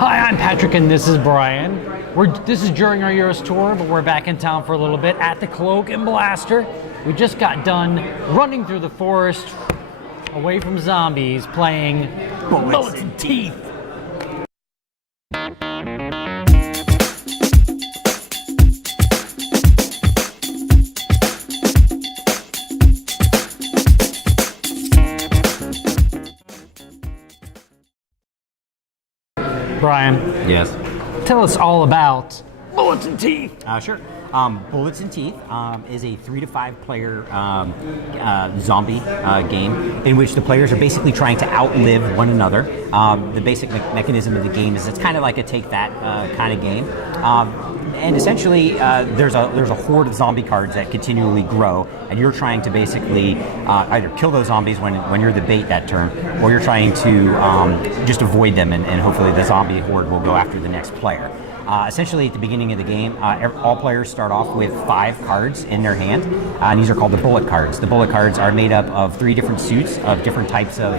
Hi, I'm Patrick and this is Brian. This is during our US tour, but we're back in town for a little bit at the Cloak and Blaster. We just got done running through the forest away from zombies playing Bullets and Teeth. Brian. Yes. Tell us all about Bullets and Teeth. Sure. Bullets and Teeth is a 3 to 5 player zombie game in which the players are basically trying to outlive one another. The basic mechanism of the game is it's kind of like a take that kind of game. And essentially, there's a horde of zombie cards that continually grow, and you're trying to basically either kill those zombies when you're the bait that turn, or you're trying to just avoid them, and hopefully the zombie horde will go after the next player. Essentially, at the beginning of the game, all players start off with 5 cards in their hand, and these are called the bullet cards. The bullet cards are made up of 3 different suits of different types of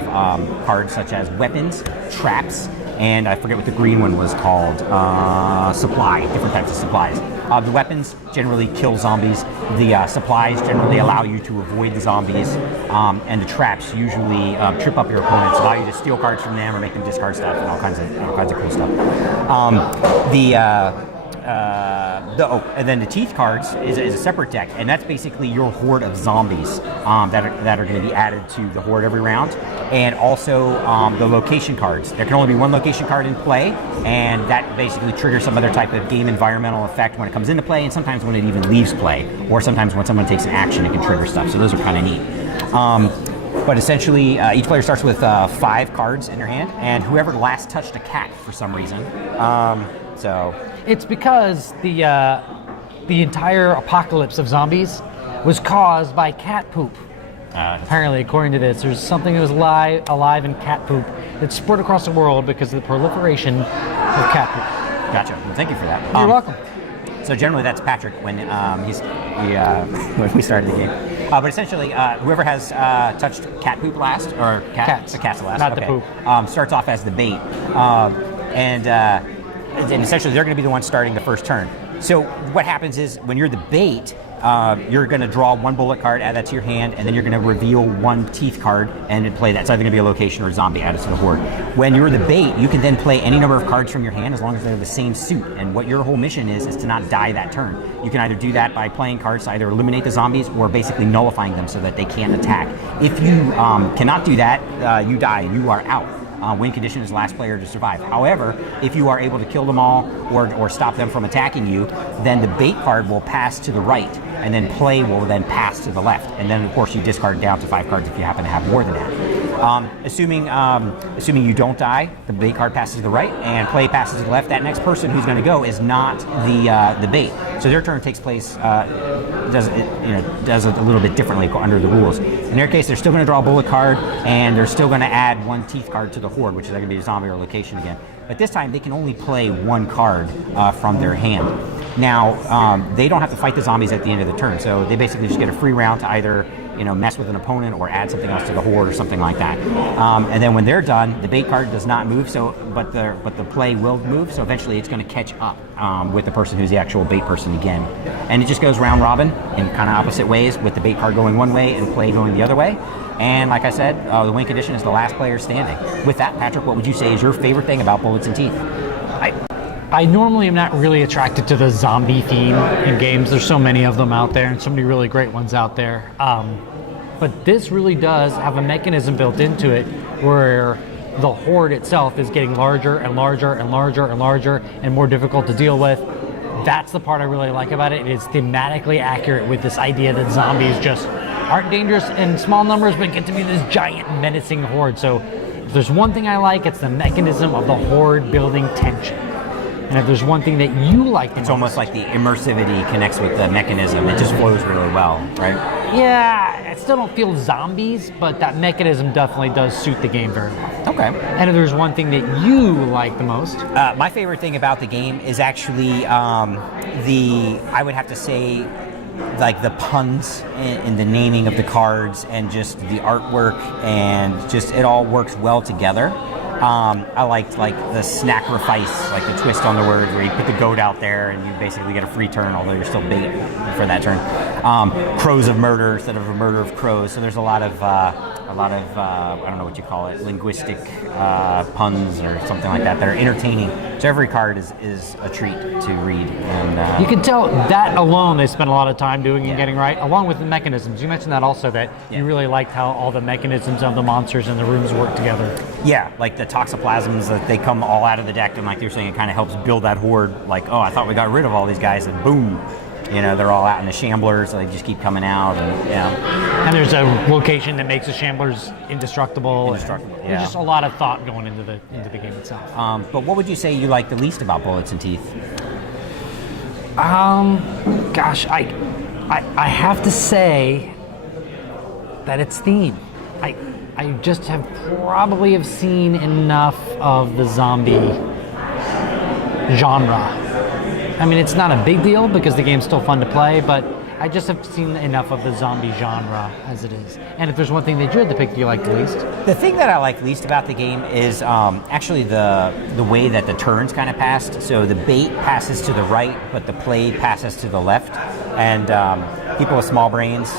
cards, such as weapons, traps, and I forget what the green one was called, supply, different types of supplies. The weapons generally kill zombies. The supplies generally allow you to avoid the zombies. And the traps usually trip up your opponents, allow you to steal cards from them or make them discard stuff and all kinds of cool stuff. And then the teeth cards is a separate deck, and that's basically your horde of zombies that are going to be added to the horde every round. And also the location cards. There can only be one location card in play, and that basically triggers some other type of game environmental effect when it comes into play, and sometimes when it even leaves play, or sometimes when someone takes an action, it can trigger stuff. So those are kind of neat. But essentially, each player starts with 5 cards in their hand, and whoever last touched a cat for some reason. It's because the entire apocalypse of zombies was caused by cat poop. Apparently, according to this, there's something that was alive in cat poop that spread across the world because of the proliferation of cat poop. Gotcha. Well, thank you for that. You're welcome. So generally, that's Patrick when when we started the game. But essentially, whoever has touched cat poop last, or cats last, not okay, the poop, starts off as the bait, and essentially they're going to be the ones starting the first turn. So what happens is when you're the bait, you're going to draw 1 bullet card, add that to your hand, and then you're going to reveal 1 teeth card and play that. It's either going to be a location or a zombie added to the horde. When you're the bait, you can then play any number of cards from your hand as long as they're the same suit. And what your whole mission is to not die that turn. You can either do that by playing cards to either eliminate the zombies or basically nullifying them so that they can't attack. If you cannot do that, you die. You are out. Win condition is the last player to survive. However, if you are able to kill them all or stop them from attacking you, then the bait card will pass to the right, and then play will then pass to the left. And then, of course, you discard down to 5 cards if you happen to have more than that. Assuming you don't die, the bait card passes to the right, and play passes to the left. That next person who's going to go is not the bait. So their turn takes place, does it a little bit differently under the rules. In their case, they're still going to draw a bullet card, and they're still going to add 1 teeth card to the horde, which is going to be a zombie or location again. But this time, they can only play 1 card from their hand. Now, they don't have to fight the zombies at the end of the turn, so they basically just get a free round to either mess with an opponent or add something else to the horde or something like that. And then when they're done, the bait card does not move, but the play will move, so eventually it's going to catch up with the person who's the actual bait person again. And it just goes round robin in kind of opposite ways, with the bait card going one way and play going the other way. And like I said, the win condition is the last player standing. With that, Patrick, what would you say is your favorite thing about Bullets and Teeth? I normally am not really attracted to the zombie theme in games. There's so many of them out there and so many really great ones out there. But this really does have a mechanism built into it where the horde itself is getting larger and larger and larger and larger and more difficult to deal with. That's the part I really like about it. It is thematically accurate with this idea that zombies just aren't dangerous in small numbers but get to be this giant menacing horde. So if there's one thing I like, it's the mechanism of the horde building tension. And if there's one thing that you like, it's almost like the immersivity connects with the mechanism. It just flows really well, right? Yeah, I still don't feel zombies, but that mechanism definitely does suit the game very well. Okay. And if there's one thing that you like the most? My favorite thing about the game is actually I would have to say, like the puns in the naming of the cards and just the artwork, and just it all works well together. I liked like the sacrifice, like the twist on the word, where you put the goat out there and you basically get a free turn, although you're still bait for that turn. Crows of murder instead of a murder of crows. So there's a lot of I don't know what you call it, linguistic puns or something like that are entertaining. So every card is a treat to read. And you can tell that alone they spent a lot of time doing and getting right, along with the mechanisms. You mentioned that also, that you really liked how all the mechanisms of the monsters and the rooms work together. Yeah, like the toxoplasms, that they come all out of the deck, and like you're saying, it kind of helps build that horde. Like, oh, I thought we got rid of all these guys, and boom, they're all out in the shamblers, so they just keep coming out. And there's a location that makes the shamblers indestructible. There's just a lot of thought going into the game itself. But what would you say you like the least about Bullets and Teeth? Gosh, I have to say that it's theme. I just have probably seen enough of the zombie genre. I mean, it's not a big deal because the game's still fun to play, but I just have seen enough of the zombie genre as it is. And if there's one thing that you had to pick, do you like the least? The thing that I like least about the game is actually the way that the turns kind of passed. So the bait passes to the right, but the play passes to the left. And people with small brains,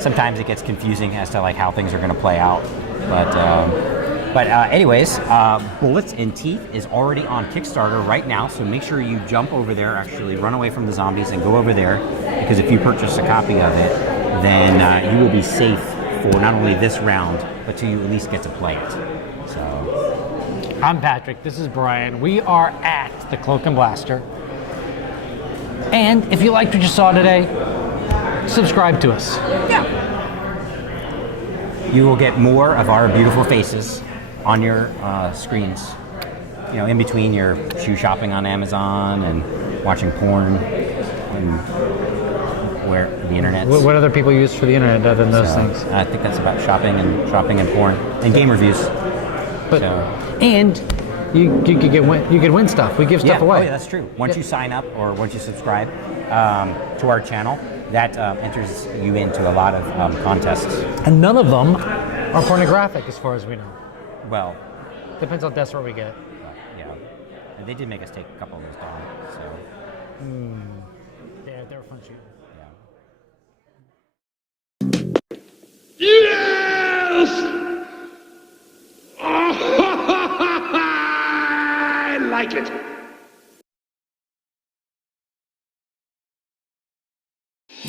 sometimes it gets confusing as to like how things are going to play out. But anyways, Bullets and Teeth is already on Kickstarter right now, so make sure you jump over there, actually run away from the zombies and go over there, because if you purchase a copy of it, then you will be safe for not only this round, but till you at least get to play it. So, I'm Patrick, this is Brian. We are at the Cloak and Blaster. And if you liked what you saw today, subscribe to us. Yeah. You will get more of our beautiful faces on your screens, in between your shoe shopping on Amazon and watching porn and where the internet. What other people use for the internet other than those things? I think that's about shopping and porn and game reviews. And you could win stuff. We give stuff away. Oh, yeah, that's true. Once you sign up or once you subscribe to our channel, that enters you into a lot of contests. And none of them are pornographic, as far as we know. Well, depends how desperate we get. Yeah, they did make us take a couple of those down. So, they were fun shooting. Yes! I like it.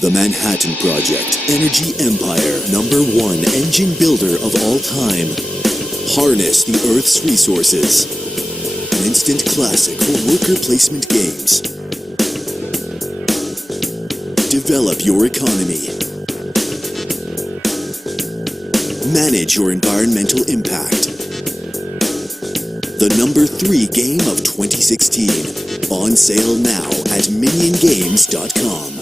The Manhatten Project Energy Empire, #1 engine builder of all time. Harness the Earth's resources. An instant classic for worker placement games. Develop your economy. Manage your environmental impact. The #3 game of 2016. On sale now at miniongames.com.